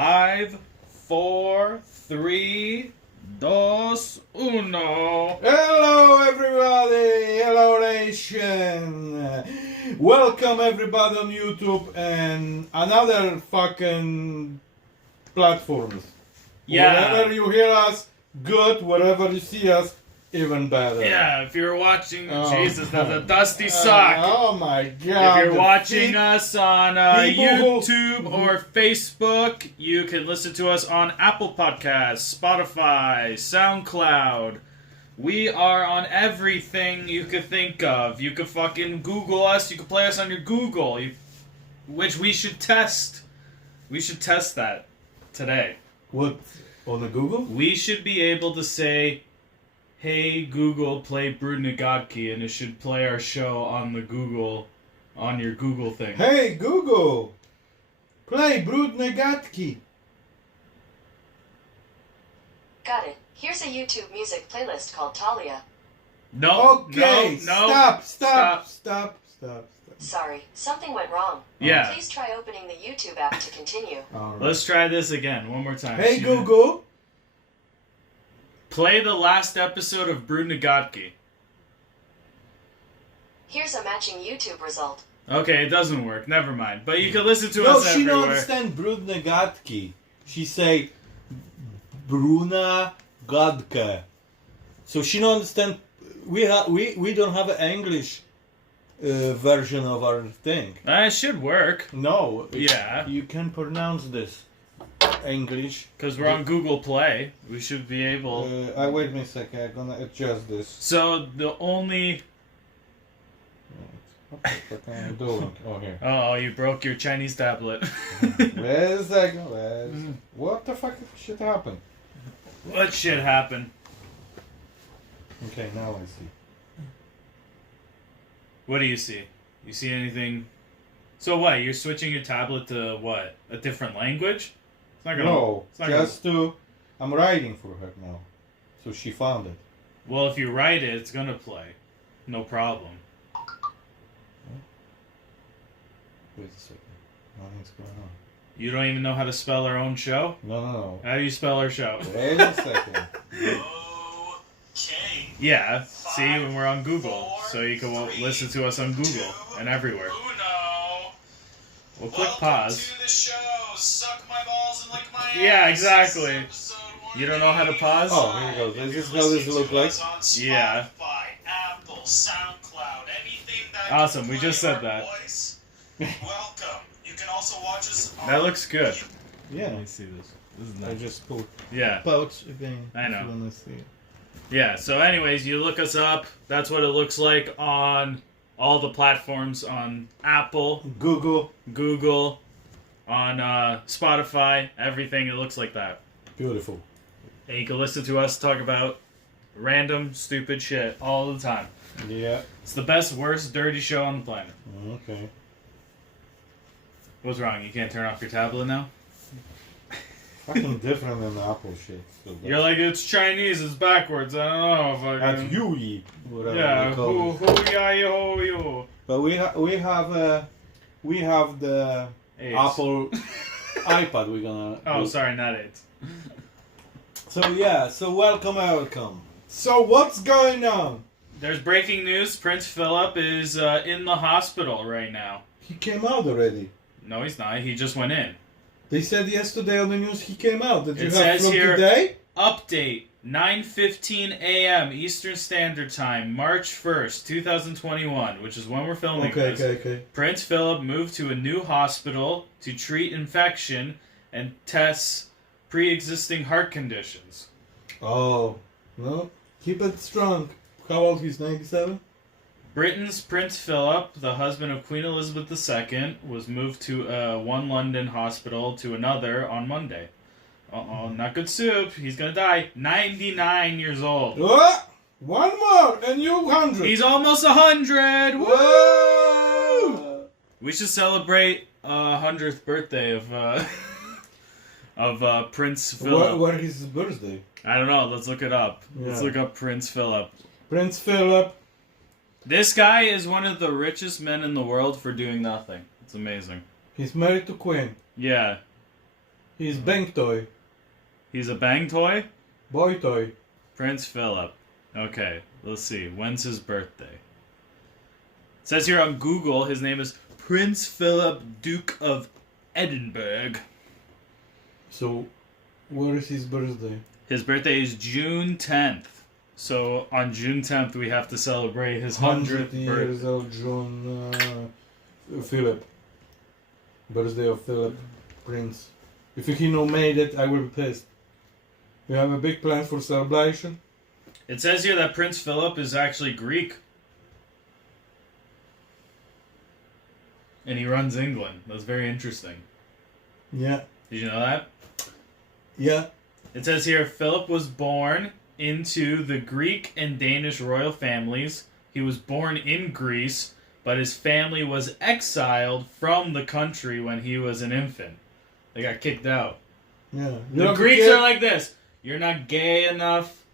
5, 4, 3, 2, 1. Hello everybody! Hello nation! Welcome everybody on YouTube and another fucking platforms. Yeah. Wherever you hear us, good. Wherever you see us, even better. Yeah, if you're watching, Jesus, that's a dusty sock. Oh my god. If you're watching us on YouTube or Facebook, you can listen to us on Apple Podcasts, Spotify, SoundCloud. We are on everything you could think of. You could fucking Google us. You could play us on your Google, which we should test. We should test that today. What? On the Google? We should be able to say, "Hey Google, play Brudne Gadki," and it should play our show on the Google, on your Google thing. Hey Google, play Brudne Gadki. Got it. Here's a YouTube music playlist called Talia. No. Okay, No. Stop. Sorry, something went wrong. Yeah. Please try opening the YouTube app to continue. Right. Let's try this again, one more time. Hey Google, play the last episode of Brudne Gadki. Here's a matching YouTube result. Okay, it doesn't work. Never mind. But you can listen to no, us she everywhere. don't understand Brudne Gadki. She say Bruna Gadke. So she don't understand. We don't have an English version of our thing. It should work. No. Yeah. You can pronounce this English. Because we're on Google Play. We should be able... wait a second. I'm gonna adjust this. So the only... What the fuck am I doing? Oh, here. Oh, you broke your Chinese tablet. Wait a second. What the fuck should happen? What should happen? Okay, now I see. What do you see? You see anything? So what? You're switching your tablet to what? A different language? It's not gonna. No, it's not just to. I'm writing for her now, so she found it. Well, if you write it, it's gonna play. No problem. Wait a second. Nothing's going on. You don't even know how to spell our own show? No. How do you spell our show? Wait a second. Okay. Yeah. See, when we're on Google, so you can listen to us on Google and everywhere. We'll click pause. To the show. Suck my balls and lick my ass. Yeah, exactly. You don't know how to pause? Oh, here we go. This is how this look like. Yeah. Spotify, Apple, SoundCloud, anything that Awesome, can we play just said our that. voice. Welcome. You can also watch us on That looks good. Yeah. Let me see this. This is I nice. just put Yeah. pouch again. I know. If you wanna see it. Yeah, so anyways, you look us up. That's what it looks like on all the platforms, on Apple, Google. Google, on Spotify, everything. It looks like that. Beautiful. And you can listen to us talk about random, stupid shit all the time. Yeah. It's the best, worst, dirty show on the planet. Okay. What's wrong? You can't turn off your tablet now? Fucking different than the Apple shit. So You're like, it's Chinese, it's backwards. I don't know if I That's can... Yui, whatever Yeah, they call who it. ya, yo, yo. But we have the AIDS. Apple iPad. We're gonna. Oh, do. sorry, not AIDS. So yeah. So welcome. So what's going on? There's breaking news. Prince Philip is in the hospital right now. He came out already. No, he's not. He just went in. They said yesterday on the news he came out. Did you It have says from here- today? Update, 9:15 a.m. Eastern Standard Time, March 1st, 2021, which is when we're filming this. Okay. Prince Philip moved to a new hospital to treat infection and test pre-existing heart conditions. Oh no, keep it strong. How old? He's 97. Britain's Prince Philip, the husband of Queen Elizabeth II, was moved to one London hospital to another on Monday. Uh-oh, not good soup. He's gonna die. 99 years old. What? One more, and you 100. He's almost 100. Woo! Whoa! We should celebrate 100th birthday of Prince Philip. What is his birthday? I don't know. Let's look it up. Let's Yeah. look up Prince Philip. Prince Philip. This guy is one of the richest men in the world for doing nothing. It's amazing. He's married to Queen. Yeah. He's bank toy. He's a bang toy? Boy toy. Prince Philip. Okay, let's see. When's his birthday? It says here on Google his name is Prince Philip, Duke of Edinburgh. So, what is his birthday? His birthday is June 10th. So on June 10th we have to celebrate his 100th years birthday. old John Philip. Birthday of Philip Prince. If he no made it, I will be pissed. You have a big plan for celebration? It says here that Prince Philip is actually Greek. And he runs England. That's very interesting. Yeah. Did you know that? Yeah. It says here Philip was born into the Greek and Danish royal families. He was born in Greece, but his family was exiled from the country when he was an infant. They got kicked out. Yeah. The Greeks are like this. You're not gay enough.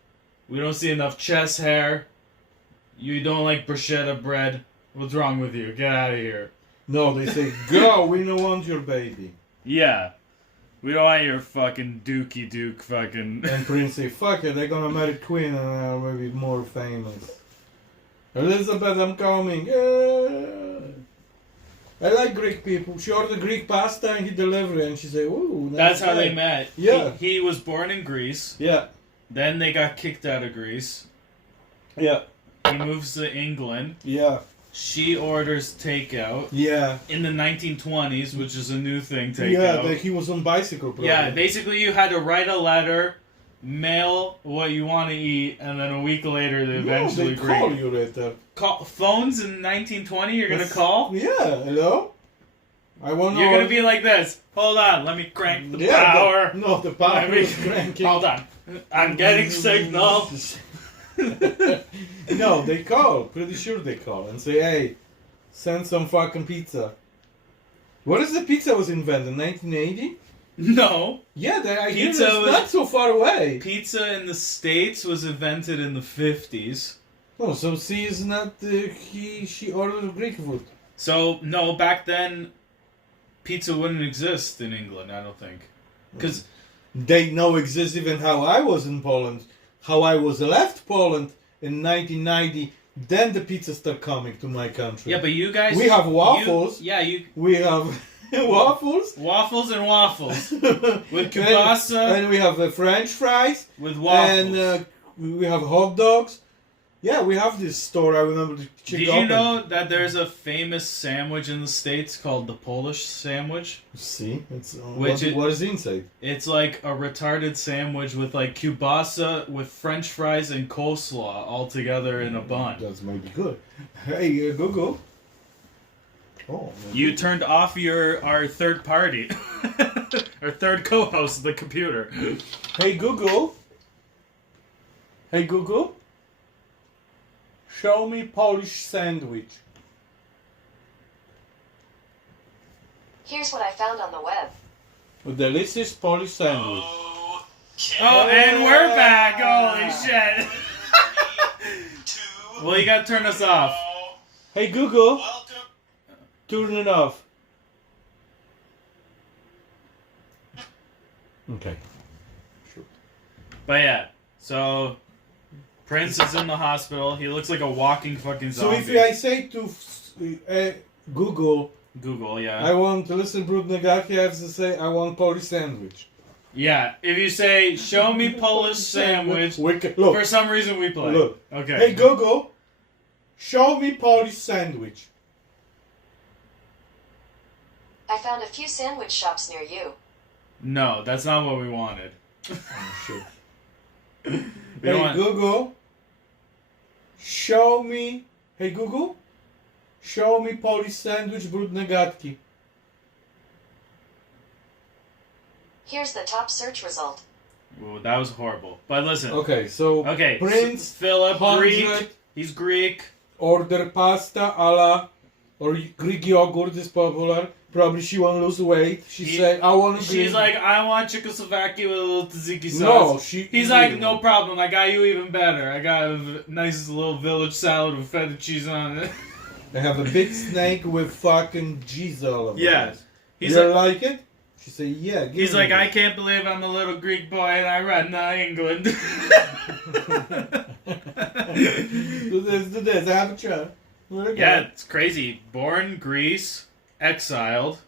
We don't see enough chest hair. You don't like bruschetta bread. What's wrong with you? Get out of here. No, they say, go, we don't want your baby. Yeah. We don't want your fucking dookie duke fucking... And Prince say, fuck it, they're gonna marry Queen and I'll maybe more famous. Elizabeth, I'm coming. I like Greek people. She ordered Greek pasta and he delivered it and she said, ooh, That's how they met. Yeah. He was born in Greece. Yeah. Then they got kicked out of Greece. Yeah. He moves to England. Yeah. She orders takeout. Yeah. In the 1920s, which is a new thing, takeout. Yeah, he was on bicycle probably. Yeah, basically you had to write a letter, mail what you want to eat, and then a week later they eventually they call you later. Phones in 1920, you're going to call? Yeah, hello? I want You're going to be like this. Hold on, let me crank the power. The power is cranking. Hold on. I'm getting signal. No, they call. Pretty sure they call and say, hey, send some fucking pizza. What is the pizza was invented? 1980? No. Yeah, I hear it's Pizza was- not so far away. Pizza in the States was invented in the 50s. Oh, so she is not, she ordered Greek food. So, no, back then, pizza wouldn't exist in England, I don't think. Because... They know exist even how I was in Poland. How I was left Poland in 1990. Then the pizza started coming to my country. Yeah, but you guys... We have waffles. You... We have waffles. Waffles and waffles. With kielbasa. And we have French fries. With waffles. And we have hot dogs. Yeah, we have this store. I remember the chick Did open. you know that there's a famous sandwich in the States called the Polish sandwich? See? It's, what is inside? It's like a retarded sandwich with like kielbasa with French fries and coleslaw all together in a bun. That's maybe good. Hey, Google. Oh, You turned off our third party. Our third co-host of the computer. Hey, Google. Hey, Google. Show me Polish sandwich. Here's what I found on the web. A delicious Polish sandwich. Oh, and we're back! Holy shit! Well, you gotta turn us off. Hey, Google. Welcome. Turn it off. Okay. Sure. But yeah, so Prince is in the hospital. He looks like a walking fucking So zombie. if I say to Google, Google, yeah. I want to listen to Brudne Gadki, I have to say I want Polish sandwich. Yeah, if you say, show me Polish sandwich, Look, for some reason we play. look. Okay. Hey Google, show me Polish sandwich. I found a few sandwich shops near you. No, that's not what we wanted. Oh, shit. We Hey want... Google, show me. Hey Google, show me Polish sandwich Brudne Gadki. Here's the top search result. Ooh, that was horrible. But listen. Okay, so Okay. Prince Philip, 100 Greek. He's Greek. order pasta a la, or Greek yogurt is popular. Probably she won't lose weight. She said, I want to She's like, I want Czechoslovakia with a little tzatziki sauce. No, she... He's like, no problem. I got you even better. I got a nice little village salad with feta cheese on it. They have a big snake with fucking cheese all over Yeah. it. He's You like, like it? She say, yeah. He's like, I can't believe I'm a little Greek boy and I run England. Do this. I have a try. Yeah, it's crazy. Born Greece, exiled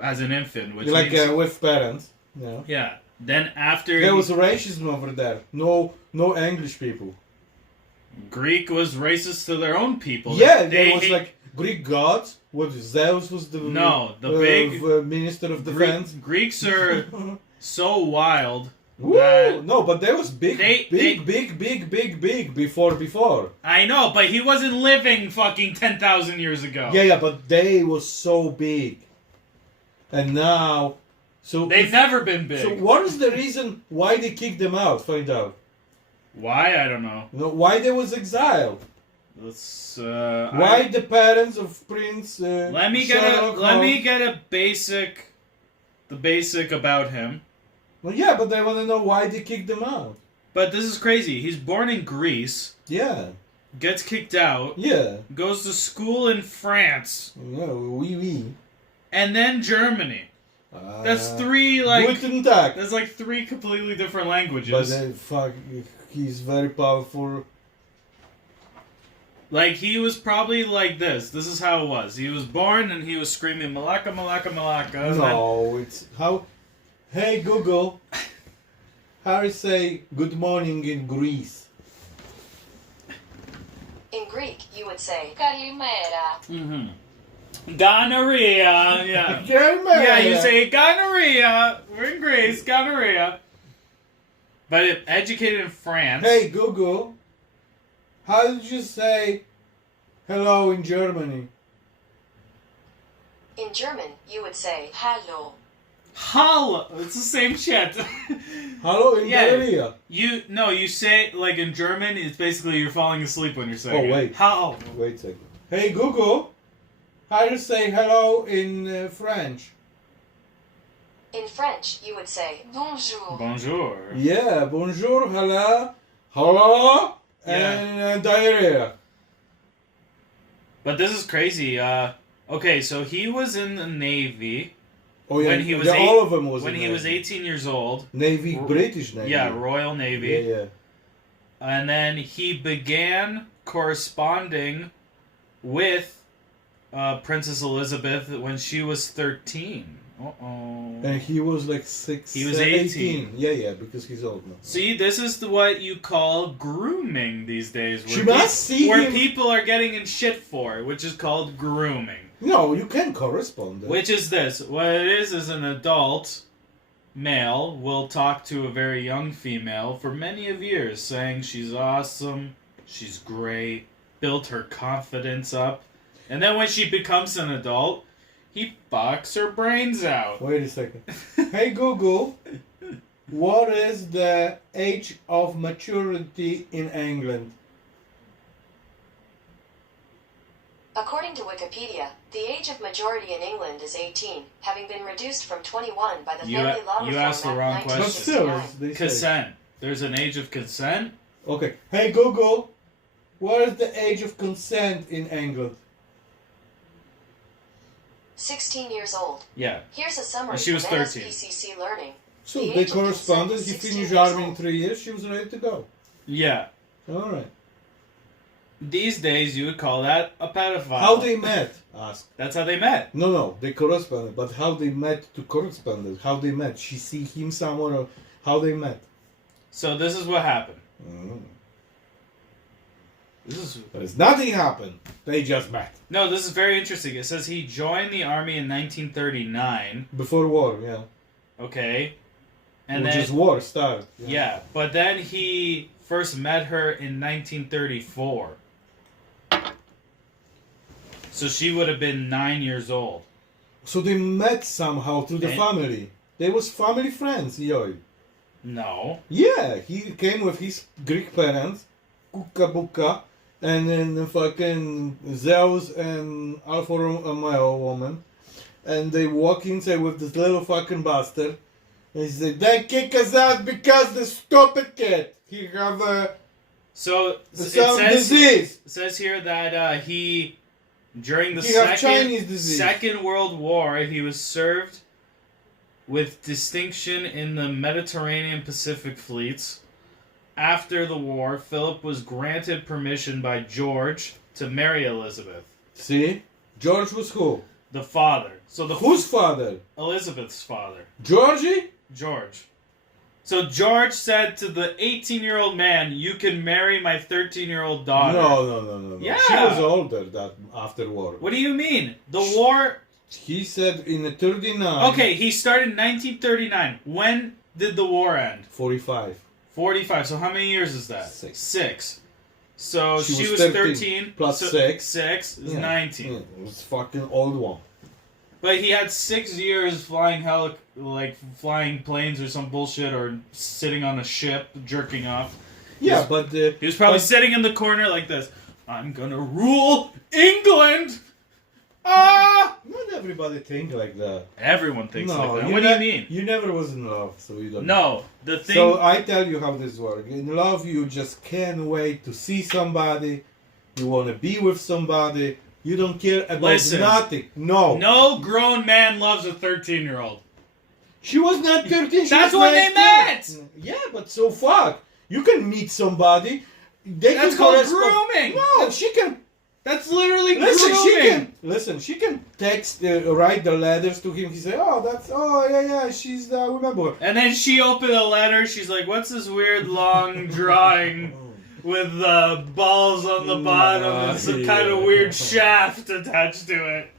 as an infant, which like means... with parents. Yeah. Yeah. Then after... There was racism over there. No English people. Greek was racist to their own people. Yeah, there was like Greek gods. What Zeus was the big minister of defense. Greeks are so wild. Woo! No, but there was big before. I know, but he wasn't living fucking 10,000 years ago. Yeah, but they was so big, and now, so they've never been big. So what is the reason why they kicked them out? Find out. Why? I don't know. No, why they was exiled? Let's. Why the parents of Prince? Let me get the basic about him. Well, yeah, but they want to know why they kicked them out. But this is crazy. He's born in Greece. Yeah. Gets kicked out. Yeah. Goes to school in France. Yeah, oui. And then Germany. That's three like. Guten Tag. That's like three completely different languages. But then, he's very powerful. Like, he was probably like this. This is how it was. He was born and he was screaming, Malaka, Malaka, Malaka. No, it's how... Hey, Google. How do you say good morning in Greece? In Greek, you would say Kalimera. Mm-hmm. Gonorrhea, yeah. Yeah, you say gonorrhea. We're in Greece, gonorrhea. But if educated in France... Hey, Google. How did you say hello in Germany? In German, you would say Hallo. Hallo. It's the same shit. Hello in Korea. You say, like in German, it's basically you're falling asleep when you're saying Oh, wait. it. How? Wait a second. Hey, Google. How do you say hello in French? In French, you would say Bonjour. Bonjour. Yeah, bonjour, hello, and diarrhea. But this is crazy. Okay, so he was in the Navy. Oh yeah, when he was all of them was when in he Navy. was 18 years old. Navy, British Navy. Yeah, Royal Navy. Yeah. And then he began corresponding with Princess Elizabeth when she was 13. Uh-oh. And he was like 6. He was 18. Yeah, because he's old now. See, this is what you call grooming these days. She must see where him. people are getting in shit for, which is called grooming. No, you can correspond. Which is this. What it is an adult male will talk to a very young female for many of years, saying she's awesome, she's great, built her confidence up. And then when she becomes an adult, he fucks her brains out. Wait a second. Hey Google, what is the age of maturity in England? According to Wikipedia, the age of majority in England is 18, having been reduced from 21 by the Family Law you Reform asked the Act wrong question. But still, 1969. they say. Consent. There's an age of consent? Okay. Hey Google, what is the age of consent in England? 16 years old. Yeah. Here's a summary And she was from 13. NSPCC Learning. So The they age of corresponded, consent he is 16 finished years army in old. 3 years, she was ready to go. Yeah. Alright. These days, you would call that a pedophile. How they met? Ask. That's how they met. No, they corresponded, but how they met to correspond? How they met? She see him somewhere, or how they met? So this is what happened. Mm. This is Nothing happened. They just met. No, this is very interesting. It says he joined the army in 1939. Before war, yeah. Okay. And Which then is war started. yeah, but then he first met her in 1934. So she would have been 9 years old. So they met somehow through the And- family. They was family friends, yo. No. Yeah, he came with his Greek parents, Kuka Buka, and then the fucking Zeus and Alpha Romeo woman. And they walk inside with this little fucking bastard. And he said, they kick us out because the stupid kid. He have So some disease. It says here that he during the He have Chinese disease. Second World War he was served with distinction in the Mediterranean Pacific fleets. After the war, Philip was granted permission by George to marry Elizabeth. See? George was who? The father. So Whose father? Elizabeth's father. Georgie? George. So George said to the 18-year-old man, "You can marry my 13-year-old daughter." No. Yeah. She was older after war. What do you mean? The war... He said in the 39... Okay, he started in 1939. When did the war end? 45. 45. So how many years is that? 6. So she was 13 plus so 6. 6 is Yeah. 19. Yeah, it was fucking old one. But he had 6 years flying flying planes or some bullshit, or sitting on a ship jerking off. Yeah, but... He was probably sitting in the corner like this. "I'm gonna rule England! Ah!" Not everybody think like that. Everyone thinks No, like that. What do you mean? You never was in love, so you don't No, the thing... So I tell you how this works. In love, you just can't wait to see somebody. You want to be with somebody. You don't care about nothing. No grown man loves a 13-year-old. She was not 13. That's when they met! Yeah, but so fuck. You can meet somebody. That's called grooming! No, she can... That's literally grooming! She can text, write the letters to him. He say, she's, I remember. And then she opened a letter. She's like, "What's this weird long drawing with balls on the bottom and some kind of weird shaft attached to it?"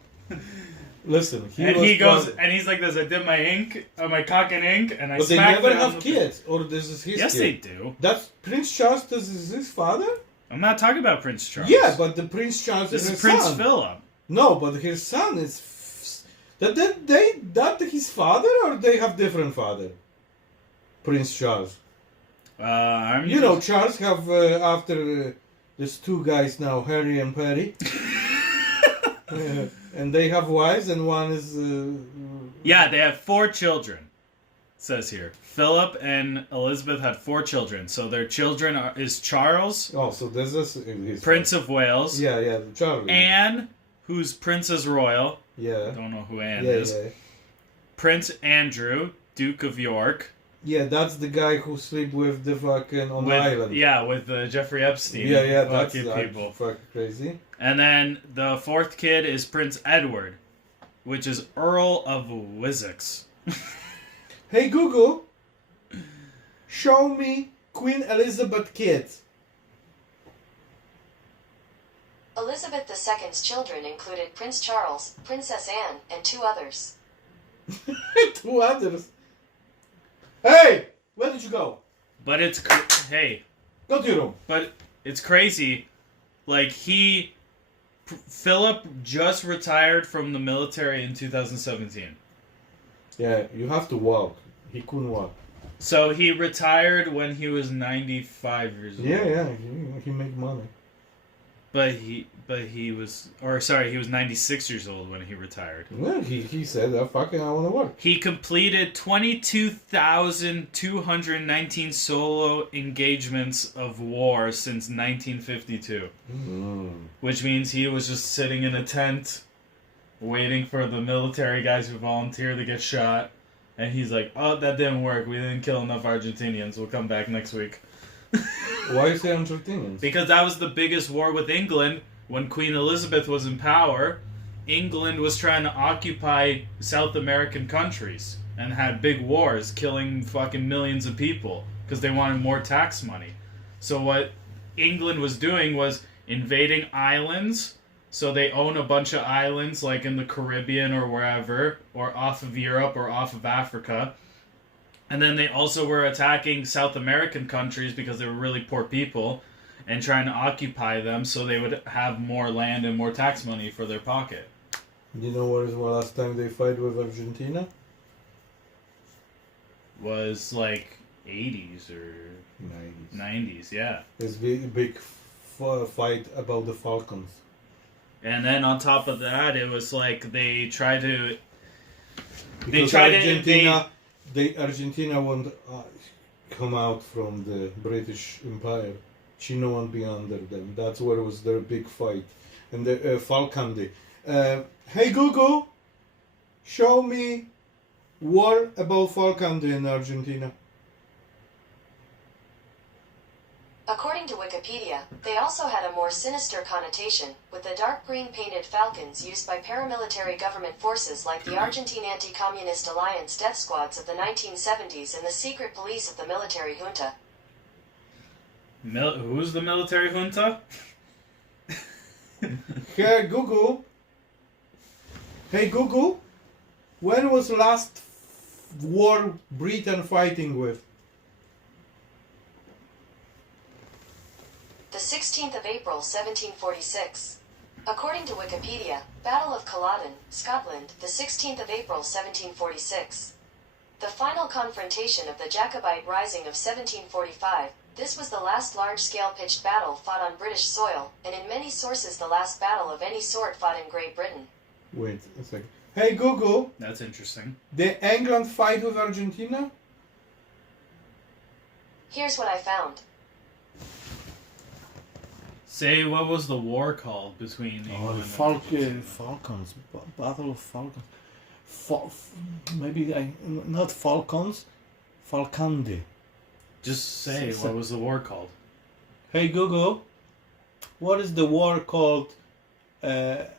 Listen, he goes, and he's like this. "I did my ink, my cock and ink, and I But they smacked never it on have the kids. Or this is his Yes, kid. they do. That's Prince Charles, this is his father? I'm not talking about Prince Charles. Yeah, but the Prince Charles This is is his Prince son. Philip. No, but his son is... That his father, or they have different father? Prince Charles. You know, Charles have, after... there's 2 guys now, Harry and Perry. And they have wives, and one is... Yeah, they have 4 children. It says here. Philip and Elizabeth had 4 children. So their children is Charles. Oh, so this is his Prince of Wales. Yeah, Charles. Anne, who's Princess Royal. Yeah. Don't know who Anne is. Yeah. Prince Andrew, Duke of York. Yeah, that's the guy who sleep with the fucking on the island. Yeah, with Jeffrey Epstein. Yeah, that's people. Fucking crazy. And then the 4th kid is Prince Edward, which is Earl of Wessex. Hey Google, show me Queen Elizabeth kids. Elizabeth II's children included Prince Charles, Princess Anne, and 2 others. 2 others. Hey, where did you go? But it's hey. Go to your room. But it's crazy. Like Philip just retired from the military in 2017. Yeah, you have to walk. He couldn't walk. So he retired when he was 95 years old. Yeah, he make money. He was 96 years old when he retired. Yeah, he said, I want to work. He completed 22,219 solo engagements of war since 1952. Which means he was just sitting in a tent waiting for the military guys who volunteer to get shot. And he's like, "Oh, that didn't work. We didn't kill enough Argentinians. We'll come back next week." Why you say Argentinians? Because that was the biggest war with England. When Queen Elizabeth was in power, England was trying to occupy South American countries and had big wars, killing fucking millions of people because they wanted more tax money. So what England was doing was invading islands. So they own a bunch of islands like in the Caribbean or wherever, or off of Europe or off of Africa. And then they also were attacking South American countries because they were really poor people and trying to occupy them so they would have more land and more tax money for their pocket. You know what is the last time they fight with Argentina? Was like 80s or 90s, yeah. It's big fight about the Falcons. And then on top of that, it was like they tried to... Argentina won't come out from the British Empire. China won't be under them. That's where was their big fight. And the Falkland. Hey Google, show me war about Falkland in Argentina? According to Wikipedia, they also had a more sinister connotation, with the dark green painted falcons used by paramilitary government forces like the Argentine Anti-Communist Alliance death squads of the 1970s and the secret police of the military junta. Who's the military junta? Hey Google. Hey Google. When was the last war Britain fighting with? The 16th of April 1746. According to Wikipedia, Battle of Culloden, Scotland, the 16th of April 1746. The final confrontation of the Jacobite Rising of 1745. This was the last large-scale pitched battle fought on British soil, and in many sources the last battle of any sort fought in Great Britain. Wait a second. Hey Google. That's interesting. Did England fight with Argentina? Here's what I found. Say, what was the war called between England and Argentina? Falcons. Battle of Falcons. Not Falcons. Falkande. Just say, what was the war called? Hey Google. What is the war called? Here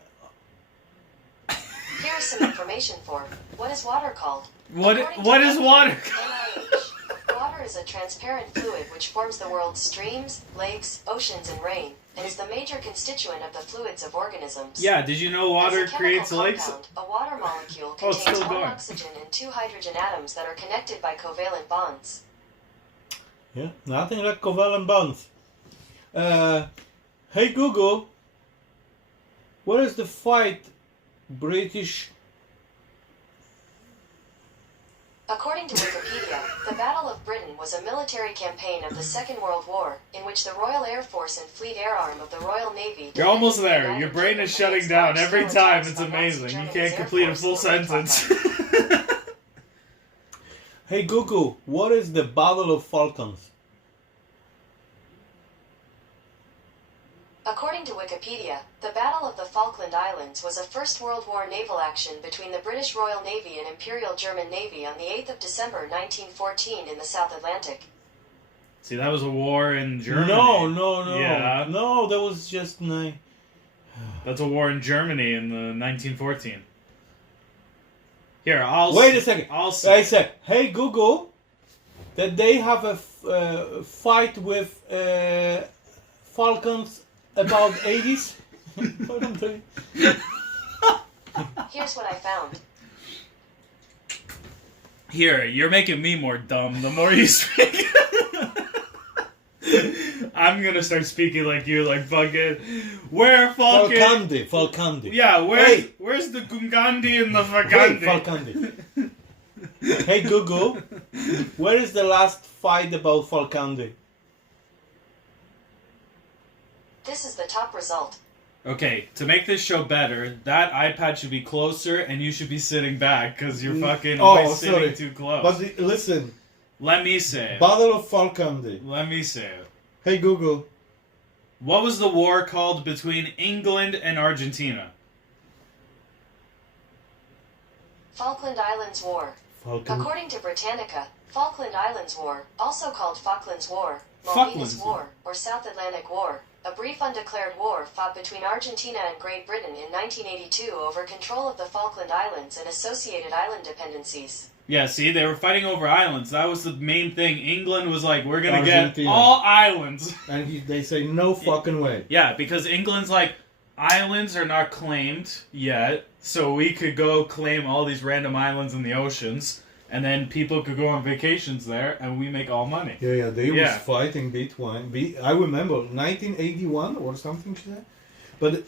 is some information for what is water called. What is water? NIH. Water is a transparent fluid which forms the world's streams, lakes, oceans, and rain, and is the major constituent of the fluids of organisms. Yeah, did you know water As a chemical creates lakes? compound, a water molecule Oh, it's contains still one going. oxygen and two hydrogen atoms that are connected by covalent bonds. Yeah, nothing like covalent bonds. Hey Google. What is the fight British? According to Wikipedia, the Battle of Britain was a military campaign of the Second World War, in which the Royal Air Force and Fleet Air Arm of the Royal Navy... You're almost defended the there. United Your brain is Kingdom shutting against down large-scale every time. attacks It's by Nazi amazing. You Germany's can't Air complete a Force full in the Mayflower. sentence. Hey Google. What is the Battle of Falklands? According to Wikipedia, the Battle of the Falkland Islands was a First World War naval action between the British Royal Navy and Imperial German Navy on the 8th of December 1914 in the South Atlantic. See, that was a war in Germany. No. Yeah. No, that was just That's a war in Germany in the 1914. Here, Wait a second. I'll I say. said, hey Google, that they have a fight with Falcons about 80s. What I'm doing? Here's what I found. Here, you're making me more dumb the more you speak. I'm gonna start speaking like you, like fucking. Where fucking. Falkande. Yeah, Hey. where's the Gungandi and the Wait, Fagandi? Falkande. Hey Google, where is the last fight about Falkande? This is the top result. Okay, to make this show better, that iPad should be closer and you should be sitting back because you're fucking always sitting too close. But listen, Let me say it. Battle of Falkande. Let me say it. Hey Google. What was the war called between England and Argentina? Falkland Islands War. According to Britannica, Falkland Islands War, also called Falklands War, Falklands Malvinas War, or South Atlantic War, a brief undeclared war fought between Argentina and Great Britain in 1982 over control of the Falkland Islands and associated island dependencies. Yeah, see, they were fighting over islands. That was the main thing. England was like, we're gonna get Argentina. all islands. And they say no fucking way. Yeah, because England's like, islands are not claimed yet, so we could go claim all these random islands in the oceans, and then people could go on vacations there, and we make all money. Yeah, they Yeah. was fighting I remember 1981 or something like that. But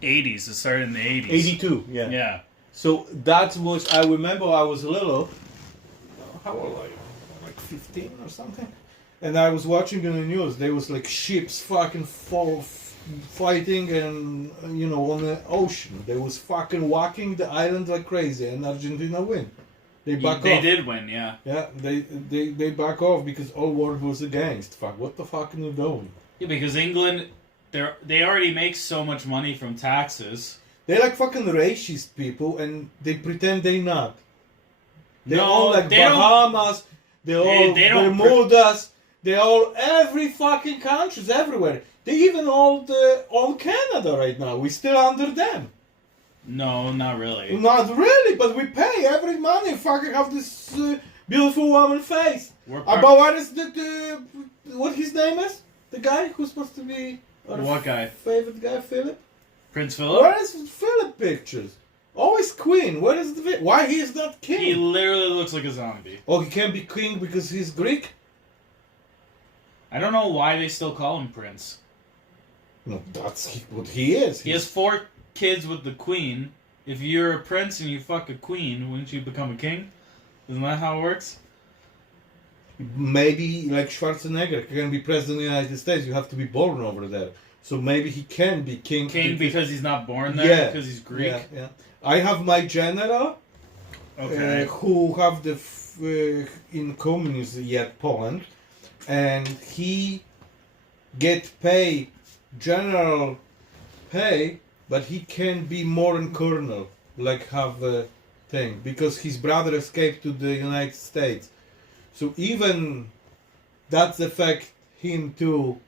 80s, it started in the 80s. 82, yeah. Yeah. So that was, I remember I was little. How old are you? Like 15 or something? And I was watching in the news, there was like ships fucking fighting and, on the ocean. They was fucking walking the island like crazy and Argentina win. They back They off. did win, yeah. Yeah, they back off because all world was against. Fuck, what the fuck are you doing? Yeah, because England, they already make so much money from taxes. They're like fucking racist people, and they pretend they're not. They No, all like they don't- Bahamas. They all they don't Bermudas. They all every fucking countries everywhere. They even all Canada right now. We still under them. No, not really. Not really, but we pay every money. Fucking have this beautiful woman face. We're But what is the what his name is? The guy who's supposed to be our What guy? favorite guy, Philip. Prince Philip? Where is Philip pictures? Always queen. Where is the why he is not king? He literally looks like a zombie. Oh, he can't be king because he's Greek. I don't know why they still call him Prince. No, that's what he is. He has 4 kids with the queen. If you're a prince and you fuck a queen, wouldn't you become a king? Isn't that how it works? Maybe like Schwarzenegger can be president of the United States. You have to be born over there. So maybe he can be king. King because he's not born there? Yeah. Because he's Greek? Yeah. I have my general. Okay. Who have the in communism yet Poland, and he get pay general pay, but he can be more than colonel, like have a thing because his brother escaped to the United States. So even that's affect him too.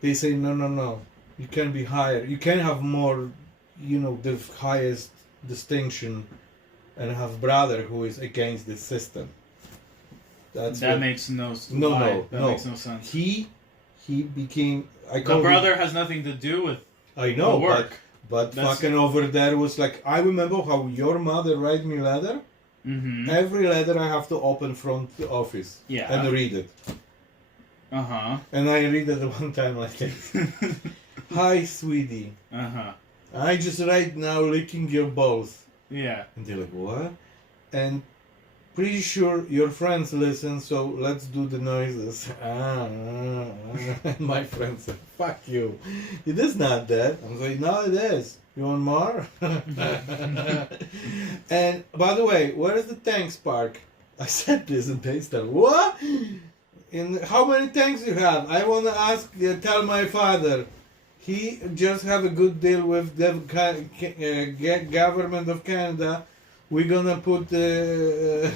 They say no, you can be higher, you can have more, the highest distinction. And have brother who is against the system. That makes no sense. No. Makes no sense. He became. The brother has nothing to do with I know, the work. but fucking over there was like I remember how your mother write me letter. Mm-hmm. Every letter I have to open from the office. Yeah. And read it. Uh-huh. And I read it one time like this. Hi, sweetie. Uh-huh. I just right now licking your balls. Yeah. And they're like, what? And pretty sure your friends listen, so let's do the noises. And my friend said, fuck you. It is not that. I was like, no, it is. You want more? And by the way, where is the tanks park? I said this and they said, what? In how many tanks you have? I want to ask, tell my father. He just have a good deal with the government of Canada. We're gonna put we're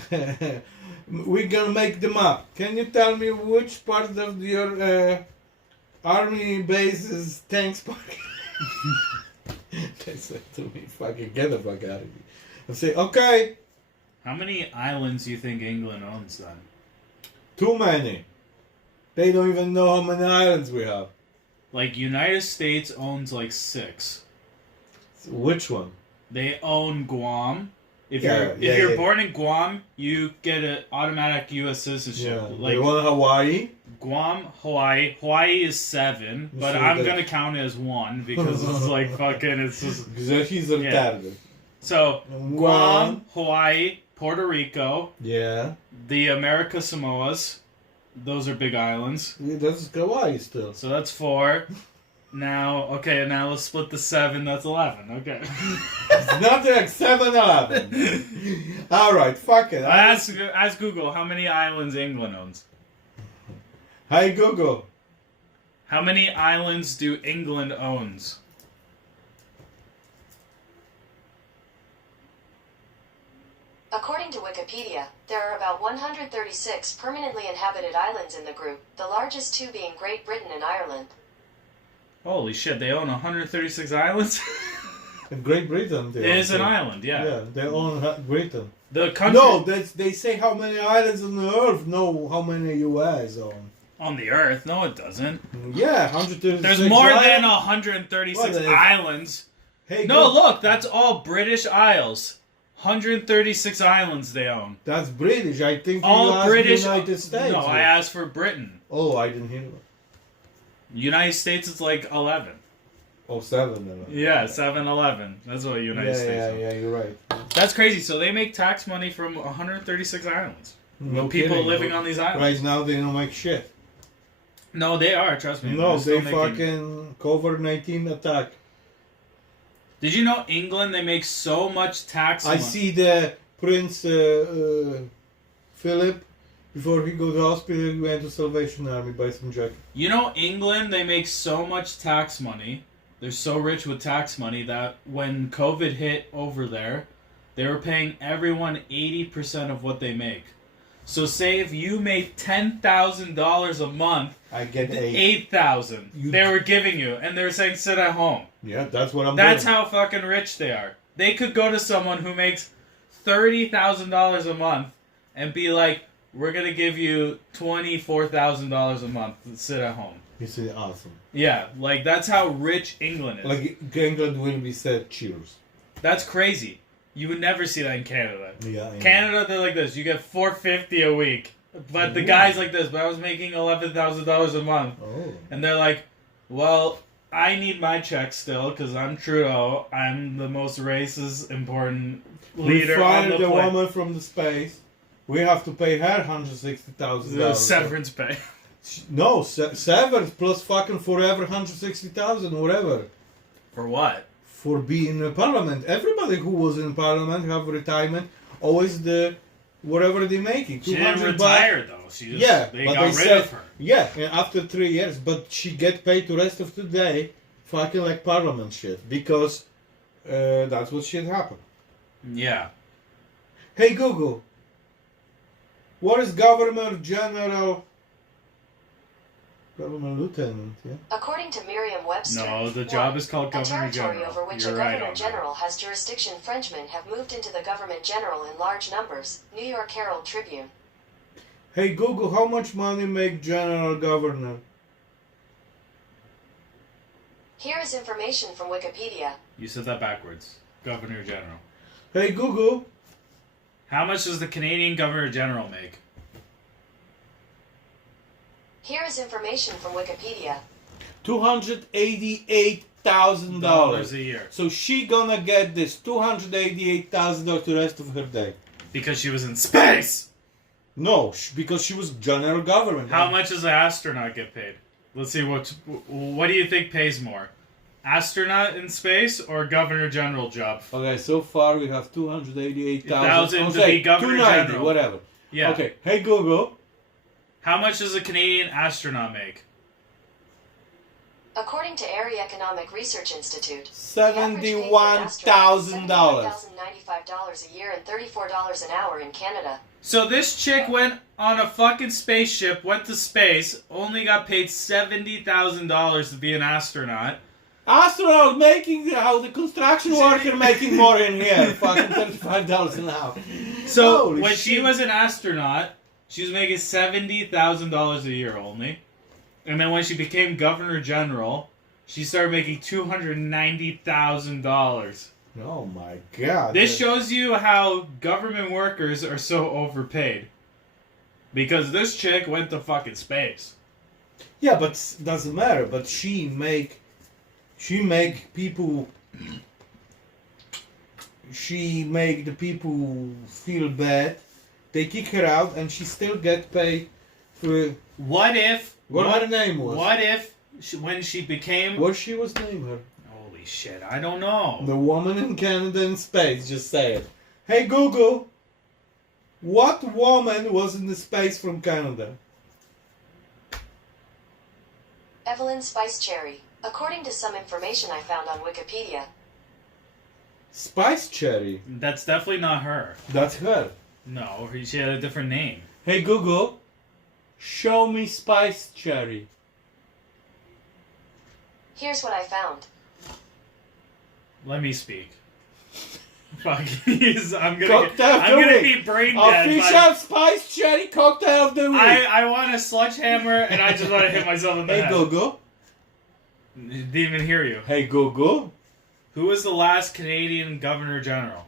gonna make them up. Can you tell me which part of your army base is tanks park? They said to me, fucking get the fuck out of here. I say, okay. How many islands do you think England owns then? Too many. They don't even know how many islands we have. Like, United States owns like 6. So which one? They own Guam. If Yeah, you're yeah. born in Guam, you get an automatic U.S. citizenship. Yeah. Like They want Hawaii? Guam, Hawaii. Hawaii is 7, but So I'm that- gonna count it as 1 because it's like fucking. It's just Because he's retarded. so Guam. Guam, Hawaii, Puerto Rico, Yeah. the America Samoas. Those are big islands. That's Hawaii still. So that's 4. Now let's split the 7. That's 11. Okay. It's not like 7-Eleven. Alright, fuck it. Ask Google how many islands England owns. Hi, Google. How many islands do England owns? According to Wikipedia, there are about 136 permanently inhabited islands in the group, the largest 2 being Great Britain and Ireland. Holy shit, they own 136 islands? In Great Britain. It is an island, yeah. Yeah, they own Britain. The country No, they say how many islands on the earth, no, how many US own. on the Earth. No, it doesn't. Yeah, 136 There's more than islands. 136 What, islands. Hey, No, go- look, that's all British Isles. 136 islands they own. That's British. I think you All asked British. United States. No, I asked for Britain. Oh, I didn't hear that. United States is like 11. Oh, 7 then. Yeah, 7-11. That's what United States owns. Yeah, you're right. That's crazy. So they make tax money from 136 islands. No People kidding. living on these islands. Right now they don't make shit. No, they are. Trust me. No, They're they still making- fucking COVID-19 attack. Did you know England? They make so much tax. I see the Prince Philip. Before he go to hospital, he went to Salvation Army buy some jacket. You know England? They make so much tax money They're so rich with tax money that when COVID hit over there, they were paying everyone 80% of what they make. So say if you made $10,000 a month, I get $8,000 they were giving you, and they were saying sit at home. Yeah, that's what I'm That's doing. how fucking rich they are. They could go to someone who makes $30,000 a month and be like, we're gonna give you $24,000 a month to sit at home. This is awesome. Yeah, like that's how rich England is. Like England will be said cheers. That's crazy. You would never see that in Canada. Yeah. Canada, they're like this. You get $450 a week, but the guy's like this. But I was making $11,000 a month, Oh. and they're like, "Well, I need my check still because I'm Trudeau. I'm the most racist, important We leader on fired the the planet." woman from the space. We have to pay her $160,000. The severance pay. No, severance plus fucking forever $160,000, whatever. For what? For being in parliament. Everybody who was in parliament have retirement. Always the whatever they're making. She didn't 200 retire though. She just, Yeah, they but got they rid said of her. yeah, and after 3 years. But she get paid the rest of the day, fucking like parliament shit because that's what shit happened. Yeah. Hey Google, what is Governor General? Governor Lieutenant, yeah. According to Merriam-Webster, No, the job is called a Governor territory General. over which You're a right Governor on that. General has jurisdiction. Frenchmen have moved into the Government General in large numbers. New York Herald Tribune. Hey Google, how much money make General Governor? Here is information from Wikipedia. You said that backwards. Governor General. Hey Google, How much does the Canadian Governor General make? Here is information from Wikipedia. $288,000 a year. So she gonna get this $288,000 the rest of her day. Because she was in space! No, because she was general government. How much does an astronaut get paid? Let's see, what do you think pays more? Astronaut in space or Governor General job? Okay, so far we have 288,000. Thousand to be Governor 290, General. whatever. Yeah. Okay, hey Google. How much does a Canadian astronaut make? According to Area Economic Research Institute, $71,000. $91,095 a year and $34 an hour in Canada. So this chick went on a fucking spaceship, went to space, only got paid $70,000 to be an astronaut. Astronaut making how the construction worker making more in here. Fucking $35 an hour. So Holy when shit. she was an astronaut, she was making $70,000 a year only. And then when she became Governor General, she started making $290,000. Oh my god. This shows you how government workers are so overpaid. Because this chick went to fucking space. Yeah, but doesn't matter. But she make people. She make the people feel bad. They kick her out, and she still get paid for What if... what her name was. What if, when she became... What she was named her? Holy shit, I don't know. The woman in Canada in space. Just say it. Hey Google. What woman was in the space from Canada? Evelyn Spice Cherry. According to some information I found on Wikipedia, Spice Cherry. That's definitely not her. That's her. No, she had a different name. Hey Google. Show me Spice Cherry. here's what I found. Let me speak. Fuck, I'm gonna Cocktail be brain dead. Official Spice Cherry cocktail of the week. I want a sledgehammer and I just want to hit myself in the Hey head. Google. Didn't even hear you. Hey Google. Who was the last Canadian Governor General?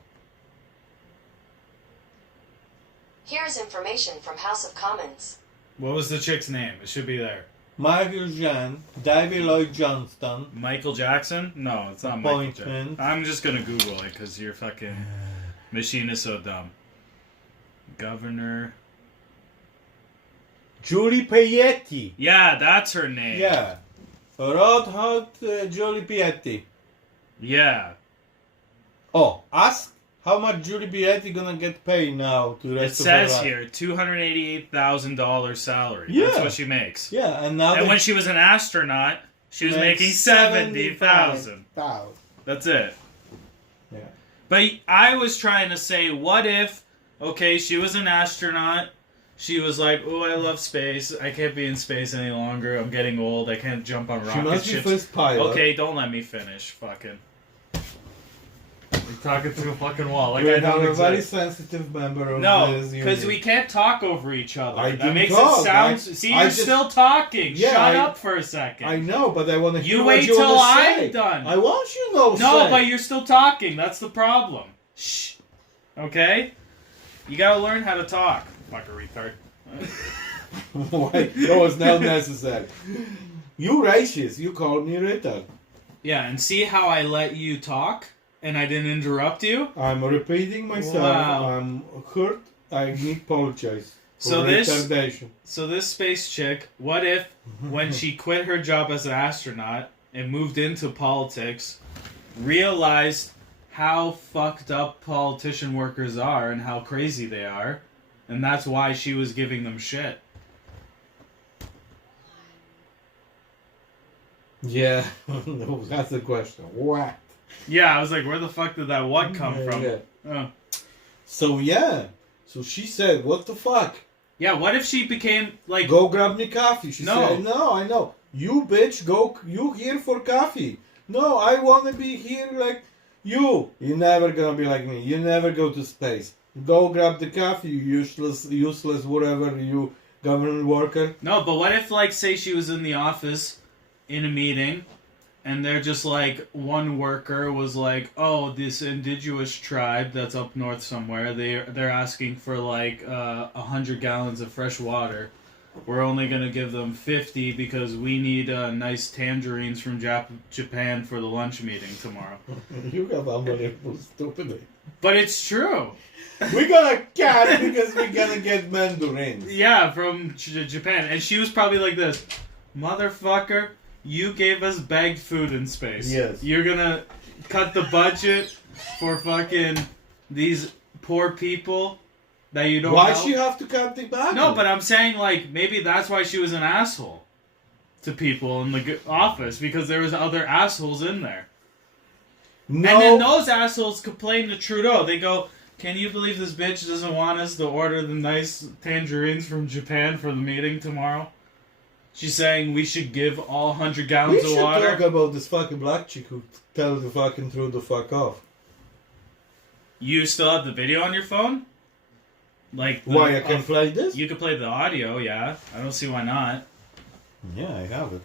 Here's information from House of Commons. What was the chick's name? It should be there. Michael Jean, David Lloyd Johnston. Michael Jackson? No, it's not Michael Jackson. Appointment. I'm just gonna Google it because your fucking machine is so dumb. Governor. Julie Payetti. Yeah, that's her name. Yeah. Red Hot Julie Payetti. Yeah. Oh, ask how much Julie Payetti gonna get paid now to the It rest of her says life. here $288,000 salary. Yeah. That's what she makes. Yeah, and now And they- when she was an astronaut, She was making 70,000. That's it. Yeah. But I was trying to say, what if, okay, she was an astronaut. She was like, oh, I love space. I can't be in space any longer. I'm getting old. I can't jump on rocket She must ships. be first pilot. Okay, don't let me finish. Fucking. You're talking to a fucking wall. Like We're I don't a very exist. sensitive member of No, this because unit. we can't talk over each other. I That didn't makes talk. it sound... I See, you're just- still talking. Yeah, Shut I- up for a second. I know, but I want to hear You what wait you till want to say. I'm done. I want you to know. No, say. but you're still talking. That's the problem. Shh. Okay? You gotta learn how to talk. Fucker retard. Why? That was not necessary. You racist. You called me retard. Yeah, and see how I let you talk and I didn't interrupt you? I'm repeating myself. Wow. I'm hurt. I need apologize. So for this- retardation. So this space chick, what if when she quit her job as an astronaut and moved into politics, realized how fucked up politician workers are and how crazy they are, and that's why she was giving them shit? Yeah, that's the question. What? Yeah, I was like, where the fuck did that what come from? Yeah. Oh. So she said, "What the fuck? Yeah, what if she became like... Go grab me coffee." She No. said, "No, I know. You bitch, go. You here for coffee? No, I wanna be here like you. You're never gonna be like me. You never go to space. Go grab the coffee, you useless, whatever you government worker." No, but what if, like, say she was in the office in a meeking, and they're just like, one worker was like, oh, this indigenous tribe that's up north somewhere, they're asking for like 100 gallons of fresh water. We're only gonna give them 50 because we need nice tangerines from Japan for the lunch meeting tomorrow. You have unbelievable stupid. But it's true. We're gonna cat because we're gonna get mandarins. Yeah, from Japan. And she was probably like this, motherfucker, you gave us bagged food in space. Yes. You're gonna cut the budget for fucking these poor people that you don't Why help? she have to cut the budget? No, but I'm saying, like, maybe that's why she was an asshole to people in the office, because there was other assholes in there. no. And then those assholes complain to Trudeau. They go, can you believe this bitch doesn't want us to order the nice tangerines from Japan for the meeting tomorrow? She's saying we should give all 100 we gallons of should water. talk about this fucking black chick who tell the fucking Trudeau the fuck off. You still have the video on your phone? Like Why I can play this? You could play the audio, yeah. I don't see why not. Yeah, I have it.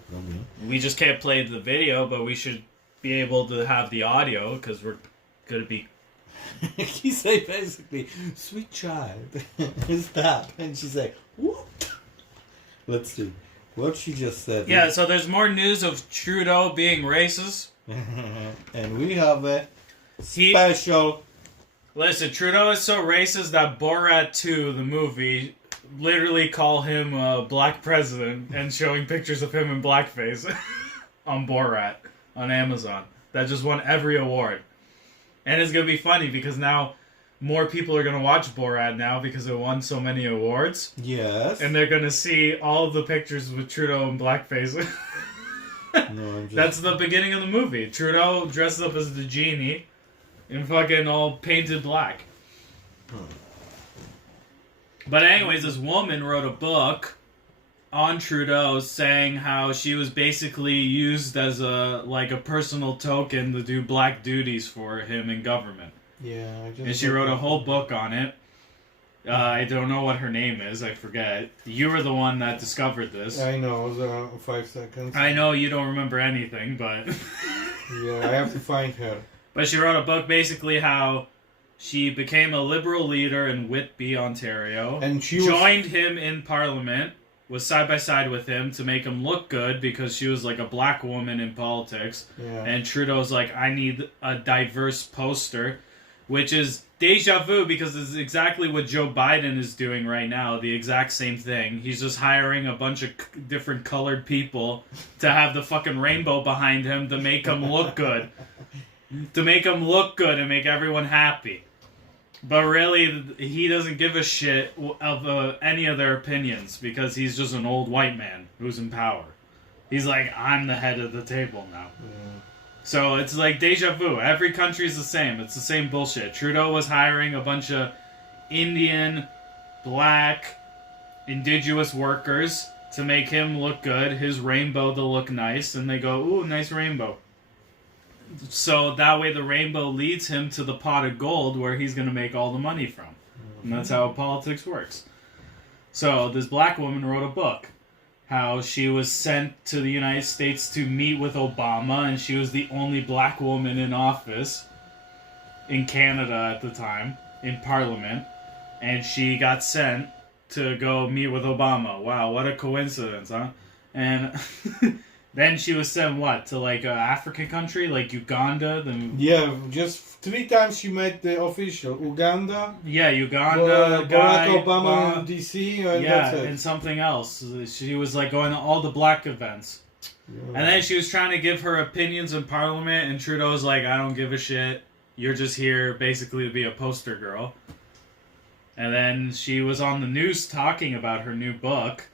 We just can't play the video, but we should be able to have the audio because we're gonna be. He say basically, "Sweet child, stop," and she say, "What?" Let's see what she just said. Yeah, so there's more news of Trudeau being racist. And we have a He special. listen. Trudeau is so racist that Borat 2, the movie, literally call him a black president and showing pictures of him in blackface on Borat on Amazon. That just won every award. And it's going to be funny because now more people are going to watch Borat now because it won so many awards. Yes. And they're going to see all of the pictures with Trudeau in blackface. No, I'm just... That's the beginning of the movie. Trudeau dressed up as the genie in fucking all painted black. But anyways, this woman wrote a book on Trudeau saying how she was basically used as a personal token to do black duties for him in government. Yeah, I just... And she wrote a whole book on it. I don't know what her name is. I forget. You were the one that discovered this. I know, it was 5 seconds. I know you don't remember anything, but... Yeah, I have to find her. But she wrote a book basically how she became a Liberal leader in Whitby, Ontario. And she was... joined him in Parliament, was side by side with him to make him look good because she was like a black woman in politics. Yeah. And Trudeau's like, I need a diverse poster, which is deja vu because it's exactly what Joe Biden is doing right now, the exact same thing. He's just hiring a bunch of different colored people to have the fucking rainbow behind him to make him look good. To make him look good and make everyone happy. But really, he doesn't give a shit of any of their opinions because he's just an old white man who's in power. He's like, I'm the head of the table now. Yeah. So it's like deja vu. Every country's the same. It's the same bullshit. Trudeau was hiring a bunch of Indian, black, indigenous workers to make him look good, his rainbow to look nice, and they go, ooh, nice rainbow. So that way the rainbow leads him to the pot of gold where he's going to make all the money from. And that's how politics works. So this black woman wrote a book. How she was sent to the United States to meet with Obama, and she was the only black woman in office in Canada at the time, in Parliament, and she got sent to go meet with Obama. Wow, what a coincidence, huh? And then she was sent, what, to like an African country, like Uganda? Yeah, just 3 times she met the official. Uganda. Yeah, Uganda. Barack Obama in D.C. And yeah, that's it. and something else. She was like going to all the black events. Yeah. And then she was trying to give her opinions in Parliament, and Trudeau's like, I don't give a shit. You're just here basically to be a poster girl. And then she was on the news talking about her new book.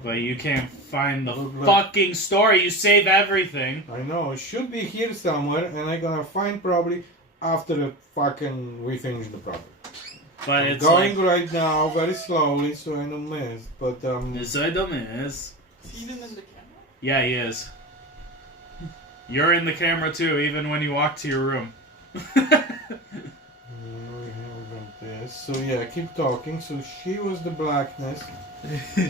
But you can't find the fucking story. You save everything. I know. It should be here somewhere, and I'm gonna find probably after we finish the project. But I'm it's going like, right now, very slowly, so I don't miss. But so I don't miss. Is he even in the camera? Yeah, he is. You're in the camera too, even when you walk to your room. So yeah, keep talking. So she was the blackness.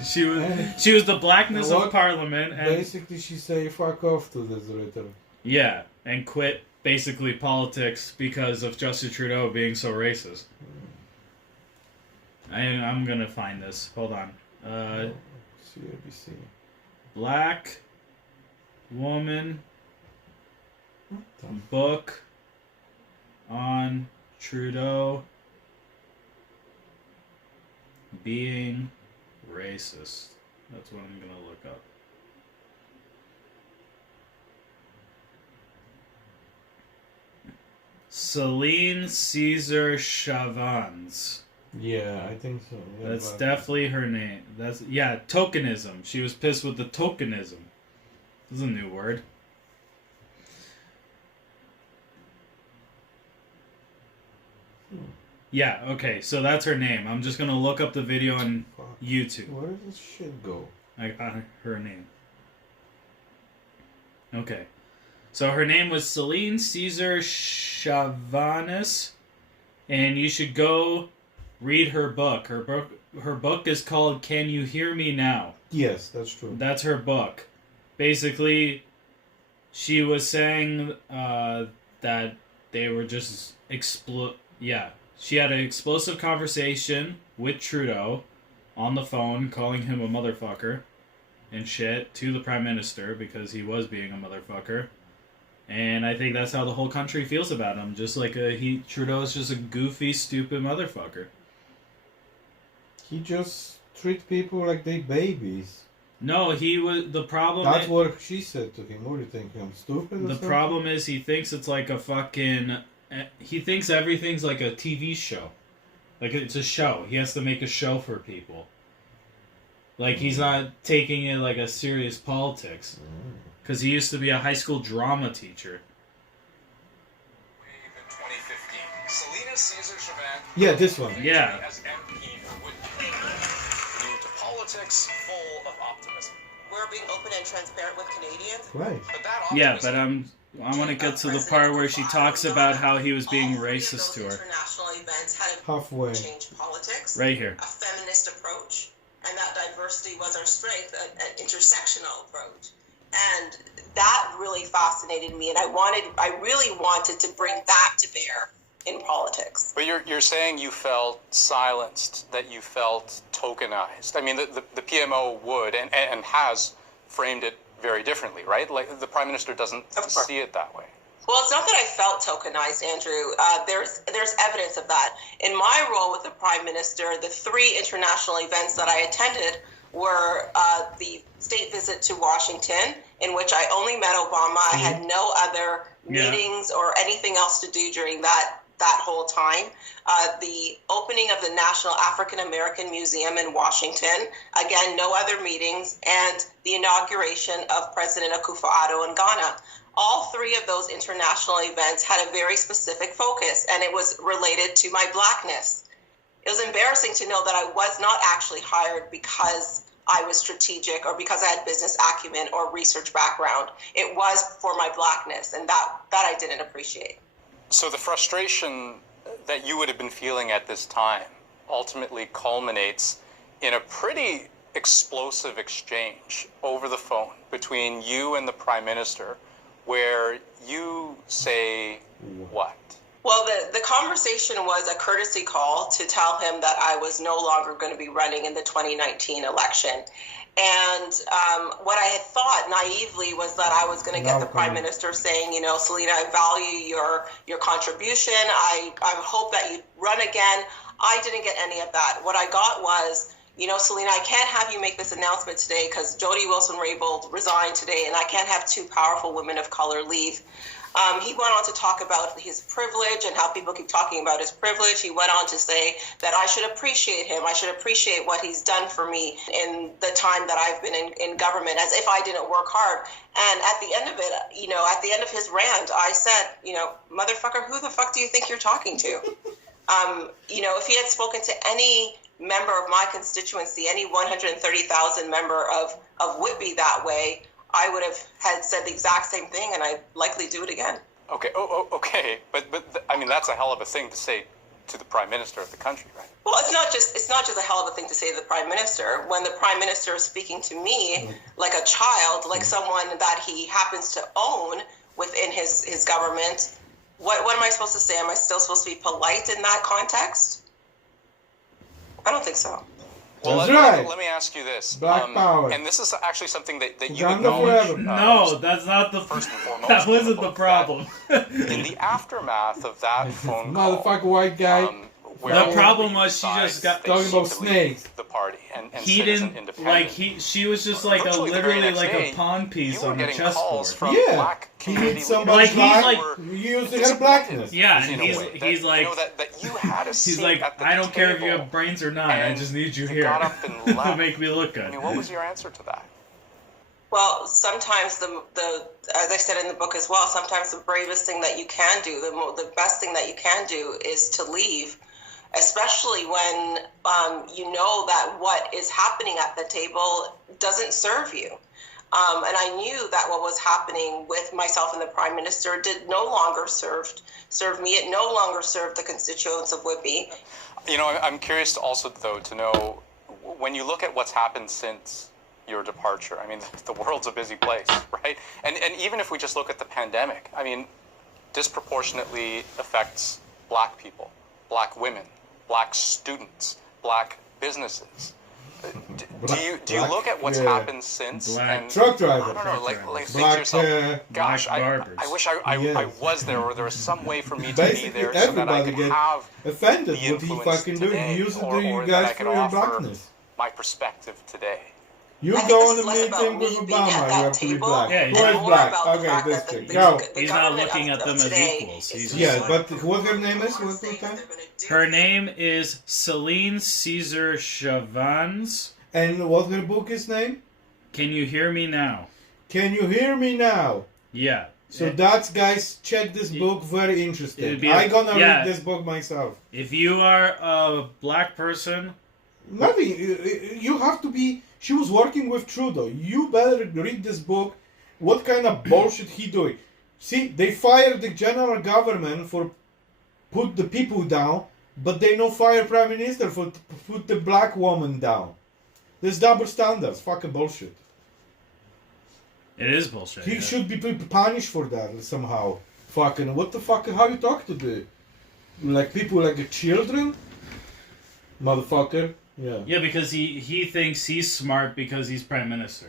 she was the blackness of Parliament, and basically she say fuck off to this writer. Yeah, and quit basically politics because of Justin Trudeau being so racist. I'm gonna find this. Hold on. CABC. Black woman book on Trudeau being racist. That's what I'm gonna look up. Celina Caesar-Chavannes. Yeah, I think so. Yeah, that's definitely her name. That's tokenism. She was pissed with the tokenism. This is a new word. Yeah, okay, so that's her name. I'm just gonna look up the video on YouTube. Where does this shit go? I got her name. Okay. So her name was Celina Caesar-Chavannes, and you should go read her book. Her book is called Can You Hear Me Now? Yes, that's true. That's her book. Basically, she was saying that they were just she had an explosive conversation with Trudeau on the phone, calling him a motherfucker and shit to the Prime Minister because he was being a motherfucker. And I think that's how the whole country feels about him. Just like Trudeau's just a goofy, stupid motherfucker. He just treats people like they babies. No, the problem... That's what she said to him. What do you think? I'm stupid or The something? problem is he thinks it's like a fucking... He thinks everything's like a TV show. Like it's a show. He has to make a show for people. Like he's not taking it like a serious politics. Because he used to be a high school drama teacher. In 2015, Celina Caesar-Chavannes. Yeah, this one. Yeah. As MP for Woodley, moved to politics full of optimism. We're being open and transparent with Canadians. Right. But that Yeah, but I want to get to the part where she talks about how he was being racist to her. International events had halfway change politics. Right here. A feminist approach, and that diversity was our strength, an intersectional approach. And that really fascinated me, and I really wanted to bring that to bear in politics. But you're saying you felt silenced, that you felt tokenized. I mean, the PMO would and has framed it very differently, right? Like the Prime Minister doesn't see it that way. Well, it's not that I felt tokenized, Andrew. There's evidence of that. In my role with the Prime Minister, the 3 international events that I attended were the state visit to Washington, in which I only met Obama. I had no other meetings or anything else to do during that that whole time. The opening of the National African American Museum in Washington, again, no other meetings, and the inauguration of President Akufo-Addo in Ghana. All three of those international events had a very specific focus, and it was related to my Blackness. It was embarrassing to know that I was not actually hired because I was strategic or because I had business acumen or research background. It was for my Blackness, and that I didn't appreciate. So the frustration that you would have been feeling at this time ultimately culminates in a pretty explosive exchange over the phone between you and the Prime Minister, where you say what? Well, the conversation was a courtesy call to tell him that I was no longer going to be running in the 2019 election. And what I had thought naively was that I was going to get the Prime Minister saying, you know, Celina, I value your contribution. I hope that you run again. I didn't get any of that. What I got was, you know, Celina, I can't have you make this announcement today because Jody Wilson-Raybould resigned today, and I can't have two powerful women of color leave. He went on to talk about his privilege and how people keep talking about his privilege. He went on to say that I should appreciate him. I should appreciate what he's done for me in the time that I've been in government, as if I didn't work hard. And at the end of it, you know, at the end of his rant, I said, you know, motherfucker, who the fuck do you think you're talking to? You know, if he had spoken to any member of my constituency, any 130,000 member of Whitby that way, I would have had said the exact same thing, and I'd likely do it again. Okay, okay, but I mean, that's a hell of a thing to say to the Prime Minister of the country, right? Well, it's not just a hell of a thing to say to the Prime Minister. When the Prime Minister is speaking to me like a child, like someone that he happens to own within his government, what am I supposed to say? Am I still supposed to be polite in that context? I don't think so. Well, let me ask you this. Black power. And this is actually something that you Uganda acknowledge. forever. No, that's not the First and foremost, that wasn't the problem. In the aftermath of that phone call, Motherfucker white guy. The problem was she just got talking about snakes. The party and he sit as an didn't independent. like she was just like a Virtually the very literally next like day, a pawn piece you were on the getting calls chessboard. from Yeah, black he community needs somebody Like, he's black. like- You use her blackness. Yeah, and in a way, he's that, like you know, that you had a he's seat like at the I don't care if you table, have brains or not. I and just need you you here got up and to left. make me look I good. mean, what was your answer to that? Well, sometimes the as I said in the book as well, sometimes the bravest thing that you can do, the best thing that you can do is to leave, especially when you know that what is happening at the table doesn't serve you. And I knew that what was happening with myself and the Prime Minister did no longer serve me. It no longer served the constituents of Whitby. You know, I'm curious also, though, to know, when you look at what's happened since your departure, I mean, the world's a busy place, right? And even if we just look at the pandemic, I mean, disproportionately affects black people, black women, black students, black businesses. Do you look at what's happened since? Black and truck driver. I don't know, like think Black, to yourself, gosh, black I barbers. wish I Yes. was there, or there was some way for me to be Basically, there so that I everybody could get have offended the what he influence fucking do. today, He uses or you that I guys could for your offer blackness. my perspective today. You I think go this on is the less about meeting me with being Obama, at you that have to be table, black. Yeah, Who he's is more black? about the Okay, fact this that chick. the Go. He's not government looking at of them as today equals. is He's just Yeah, like- but what her name is? What's the time? Her name is Celina Caesar-Chavannes. And what's her book's name? Can you hear me now? Can you hear me now? Yeah. So that's, guys, check this book. Very interesting. It'd be I'm gonna yeah. read this book myself. If you are a black person, Nothing. You have to be. She was working with Trudeau. You better read this book. What kind of bullshit he doing? See, they fired the general government for put the people down, but they no fire prime minister for put the black woman down. There's double standards. Fucking bullshit. it is bullshit. He yeah. should be punished for that somehow. Fucking what the fuck? How you talk to the like people like children? Motherfucker. Yeah. Yeah, because he thinks he's smart because he's prime minister,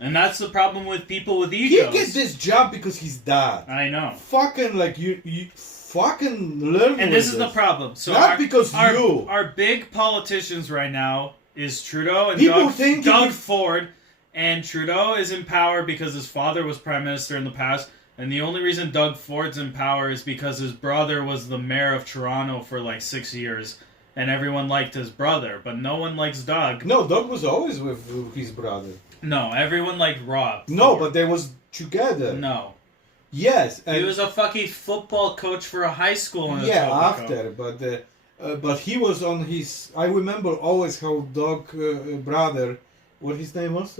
and that's the problem with people with He egos. gets this job because he's dad. I know. Fucking like you fucking learn. And with this is the problem. So Not because you. Our big politicians right now is Trudeau and People Doug, think Doug if- Ford, and Trudeau is in power because his father was prime minister in the past. And the only reason Doug Ford's in power is because his brother was the mayor of Toronto for like 6 years, and everyone liked his brother, but no one likes Doug. No, Doug was always with his brother. No, everyone liked Rob. No, Ford. but they was together. No. Yes. And He was a fucking football coach for a high school in Etobicoke. but he was on his... I remember always how Doug brother, what his name was?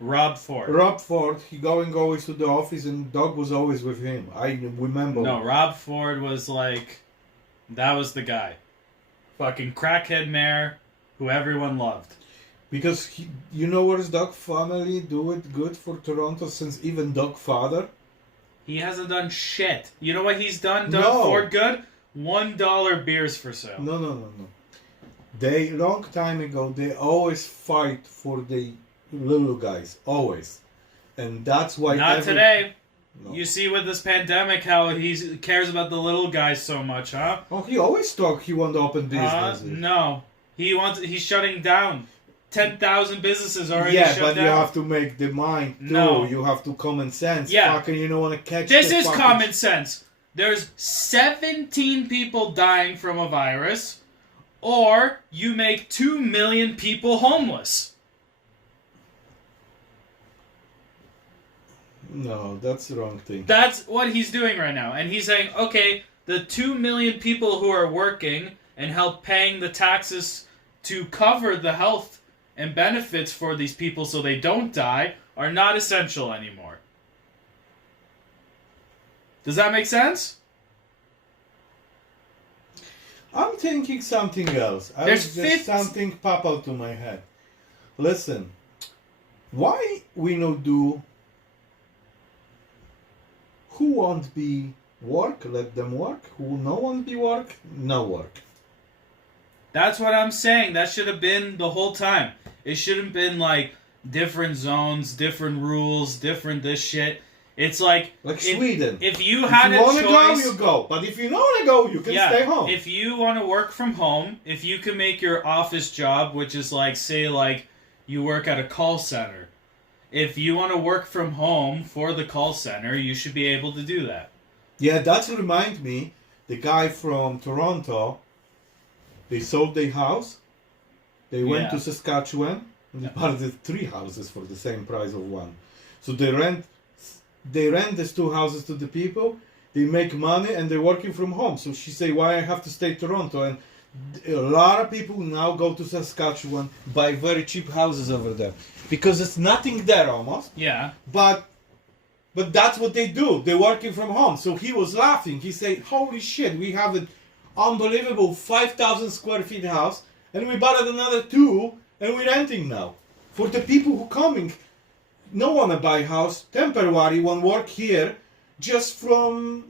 Rob Ford. Rob Ford, he going always to the office and Doug was always with him. I remember. No, Rob Ford was like... That was the guy. Fucking crackhead mayor who everyone loved. Because, you know what is Doug family do it good for Toronto since even Doug father? He hasn't done shit. You know what he's done? No. Ford good? $1 beers for sale. No. They, long time ago, they always fight for the little guys. Always. And that's why... Not today. No. You see with this pandemic how he cares about the little guys so much, huh? Oh, he always talk he want to open businesses. No. He's shutting down. 10,000 businesses already yeah, shut but down. you have to make the mind too. No. You have to common sense. Yeah. Fucking, you don't want to catch This the is fucking... common sense. There's 17 people dying from a virus, or you make 2 million people homeless. No, that's the wrong thing. That's what he's doing right now. And he's saying, okay, the 2 million people who are working and help paying the taxes to cover the health and benefits for these people so they don't die are not essential anymore. Does that make sense? I'm thinking something else. Something pop out to my head. Listen, why we no do... Who want be work, let them work. Who no want be work, no work. That's what I'm saying. That should have been the whole time. It shouldn't have been like different zones, different rules, different this shit. It's like Sweden. If you had a choice, if you want to go, you go. But if you don't want to go, you can stay home. If you want to work from home, if you can make your office job, which is like, say, like you work at a call center. If you want to work from home for the call center, you should be able to do that. Yeah, that reminds me. The guy from Toronto, they sold their house. They went to Saskatchewan and they bought 3 houses for the same price of one. So they rent these 2 houses to the people. They make money and they're working from home. So she say, why I have to stay Toronto? And a lot of people now go to Saskatchewan, buy very cheap houses over there because it's nothing there almost. Yeah. But that's what they do. They're working from home. So he was laughing. He said, holy shit, we have an unbelievable 5,000 square feet house and we bought another 2 and we're renting now. For the people who coming, no one to buy house, temporary, one work here, just from,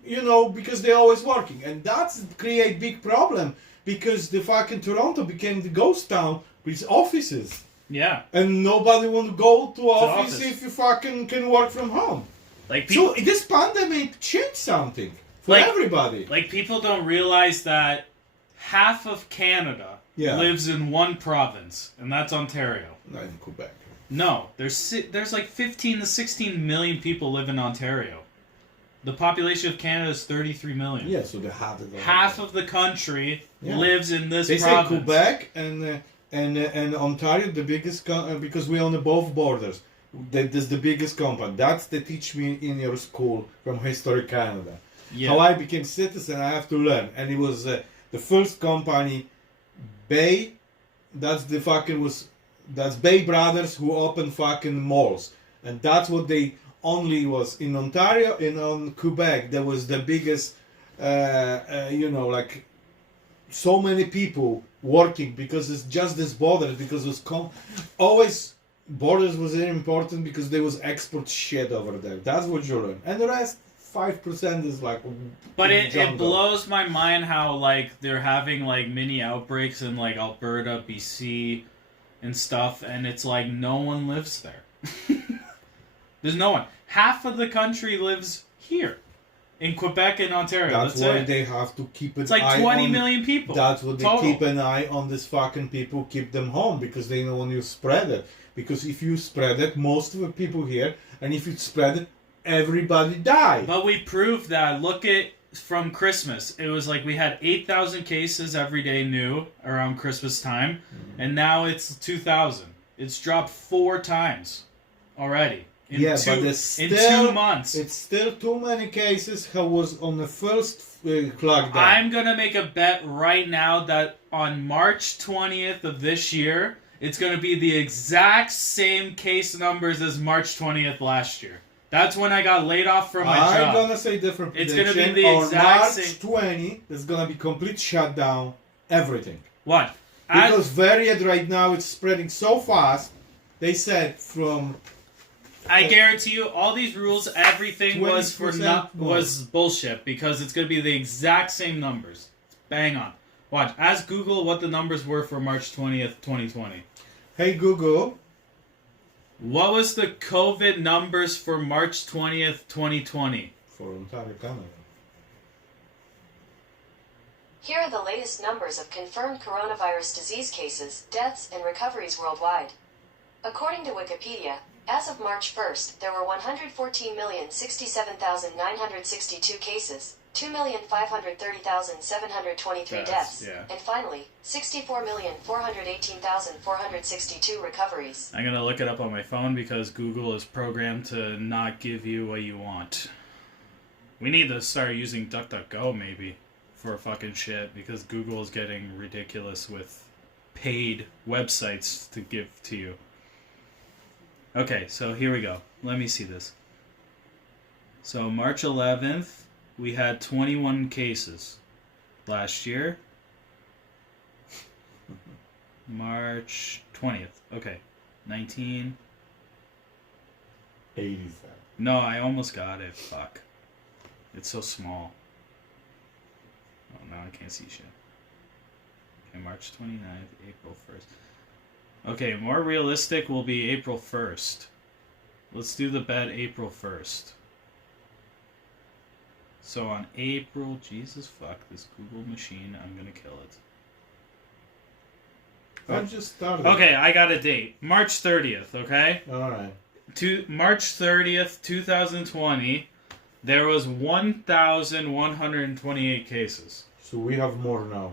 because they're always working. And that's create big problem because the fucking Toronto became the ghost town with offices. Yeah. And nobody want to go to office if you fucking can work from home. Like people, so this pandemic changed something for everybody. Like people don't realize that half of Canada lives in one province, and that's Ontario. Not in Quebec. No, there's like 15 to 16 million people live in Ontario. The population of Canada is 33 million. Yeah, so half of the country lives in this province. They say Quebec and Ontario the biggest because we're on the both borders. That's the biggest company. That's they teach me in your school from History Canada. Yeah. How I became citizen, I have to learn. And it was the first company, Bay. That's Bay Brothers who opened fucking malls, and that's what they only was in Ontario. In Quebec, there was the biggest, like so many people working because it's just this border because it was always. Borders was very important because there was export shit over there. That's what you learn. And the rest, 5% is like... But it blows my mind how, like, they're having, like, mini outbreaks in, like, Alberta, BC, and stuff, and it's like no one lives there. There's no one. Half of the country lives here. In Quebec and Ontario. That's why they have to keep an eye on... It's like 20 million people. That's what they keep an eye on this fucking people, keep them home, because they know when you spread it. Because if you spread it, most of the people here, and if you spread it, everybody died. But we proved that. Look at from Christmas. It was like we had 8,000 cases every day new around Christmas time, and now it's 2,000. It's dropped 4 times already. In but it's in still, 2 months. It's still too many cases how was on the first lockdown. I'm going to make a bet right now that on March 20th of this year, it's going to be the exact same case numbers as March 20th last year. That's when I got laid off from my job. I'm gonna say different. It's gonna be the on exact March same. 20, there's gonna be complete shutdown, everything. What? Because variant right now it's spreading so fast. They said from. I guarantee you, all these rules, everything was was bullshit because it's gonna be the exact same numbers. Bang on. Watch. Ask Google what the numbers were for March 20th, 2020. Hey Google. What was the COVID numbers for March 20th, 2020? For Ontario, Canada. Here are the latest numbers of confirmed coronavirus disease cases, deaths, and recoveries worldwide. According to Wikipedia, as of March 1st, there were 114,067,962 cases, 2,530,723 deaths, and finally, 64,418,462 recoveries. I'm gonna look it up on my phone because Google is programmed to not give you what you want. We need to start using DuckDuckGo maybe for fucking shit because Google is getting ridiculous with paid websites to give to you. Okay, so here we go. Let me see this. So March 11th, we had 21 cases. Last year, March 20th. Okay, 19. 87. No, I almost got it. Fuck. It's so small. Oh, now I can't see shit. Okay, March 29th, April 1st. Okay, more realistic will be April 1st. Let's do the bet April 1st. So on April, Jesus fuck, this Google machine, I'm gonna kill it. I just started. Okay, I got a date. March 30th, okay? Alright. March 30th, 2020, there was 1,128 cases. So we have more now.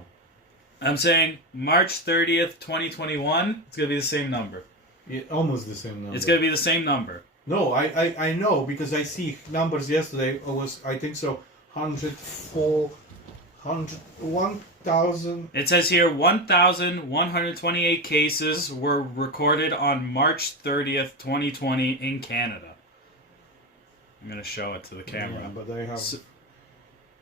I'm saying March 30th, 2021, it's gonna be the same number. Yeah, almost the same number. It's gonna be the same number. No, I know because I see numbers yesterday. It was, I think so, 1,000. It says here 1,128 cases were recorded on March 30th, 2020 in Canada. I'm going to show it to the camera. Yeah, but I have,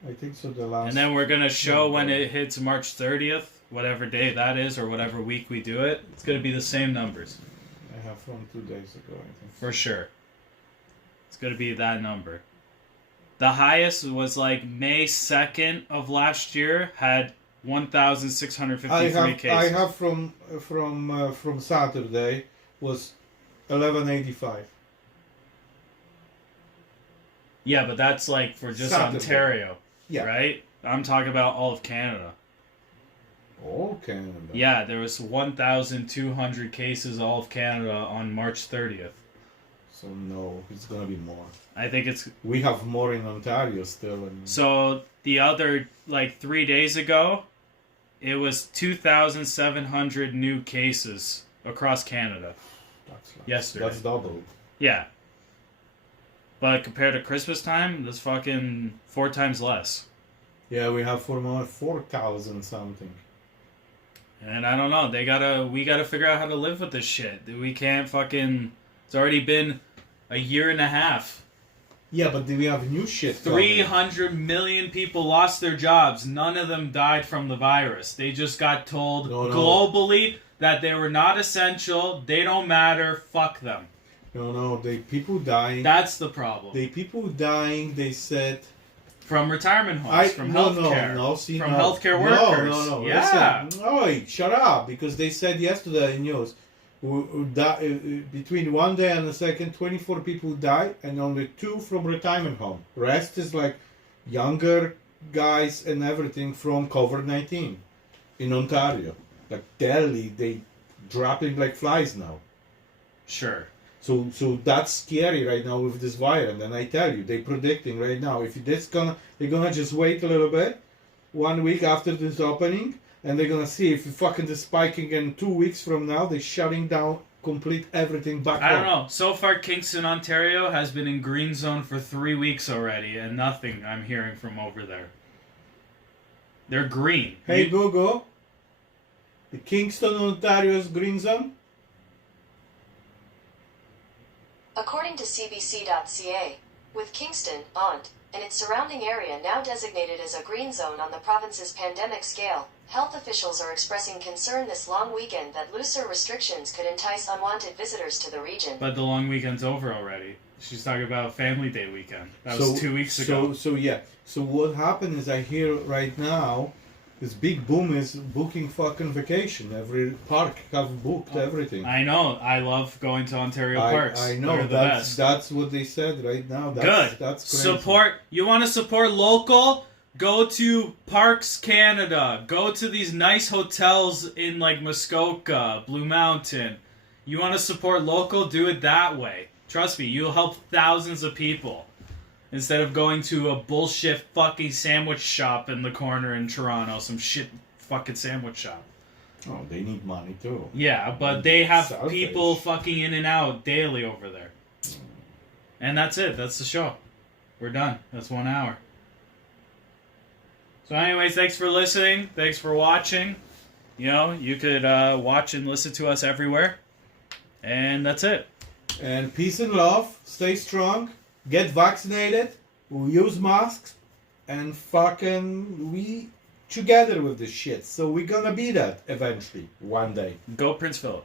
I think so, the last... And then we're going to show when it hits March 30th, whatever day that is, or whatever week we do it. It's going to be the same numbers. I have from 2 days ago, I think. For sure. It's going to be that number. The highest was like May 2nd of last year had 1,653 cases. I have from Saturday was 1185. Yeah, but that's like for just Saturday. Ontario, Yeah. right? I'm talking about all of Canada. All Canada. Yeah, there was 1,200 cases all of Canada on March 30th. So no, it's gonna be more. I think it's... We have more in Ontario still. And... So the other, like 3 days ago, it was 2,700 new cases across Canada. Yesterday. That's double. Yeah. But compared to Christmas time, that's fucking 4 times less. Yeah, we have 4,000 something. And I don't know, we gotta figure out how to live with this shit. We can't fucking... It's already been a year and a half. Yeah, but we have new shit. 300 million people lost their jobs. None of them died from the virus. They just got told globally that they were not essential, they don't matter, fuck them. No, they people dying. That's the problem. People dying, they said... From retirement homes, from healthcare. From healthcare workers. No. Yeah. Listen, oi, shut up, because they said yesterday in news, between one day and the second, 24 people died, and only 2 from retirement home. Rest is like younger guys and everything from COVID-19 in Ontario. Like Delhi, they dropping like flies now. Sure. So that's scary right now with this variant. And I tell you, they're predicting right now, if they're gonna just wait a little bit, 1 week after this opening, and they're gonna see if fucking the spiking, and 2 weeks from now they're shutting down complete everything back I don't home. know. So far, Kingston, Ontario has been in green zone for 3 weeks already, and nothing I'm hearing from over there. They're green. Hey Google, the Kingston, Ontario's green zone? According to CBC.ca, with Kingston, Ont, and its surrounding area now designated as a green zone on the province's pandemic scale, health officials are expressing concern this long weekend that looser restrictions could entice unwanted visitors to the region. But the long weekend's over already. She's talking about Family Day weekend. That was 2 weeks ago. So what happened is, I hear right now this big boom is booking fucking vacation. Every park have booked everything. I know. I love going to Ontario parks. I know. They're the best. That's what they said right now. Good. That's crazy. Support. You want to support local? Go to Parks Canada. Go to these nice hotels in like Muskoka, Blue Mountain. You want to support local? Do it that way. Trust me, you'll help thousands of people. Instead of going to a bullshit fucking sandwich shop in the corner in Toronto. Some shit fucking sandwich shop. Oh, they need money too. Yeah, but they have Selfish. people fucking in and out daily over there. And that's it. That's the show. We're done. That's 1 hour. So anyways, thanks for listening. Thanks for watching. You know, you could watch and listen to us everywhere. And that's it. And peace and love. Stay strong. Get vaccinated. We use masks. And fucking we together with this shit. So we're gonna be that eventually. One day. Go Prince Philip.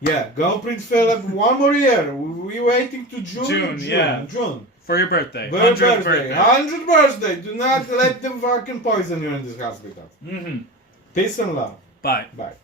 Yeah, go Prince Philip. One more year. We're waiting to June. Yeah. June. For your birthday. Birthday. 100th birthday. 100th birthday. Do not let them fucking poison you in this hospital. Mm-hmm. Peace and love. Bye. Bye.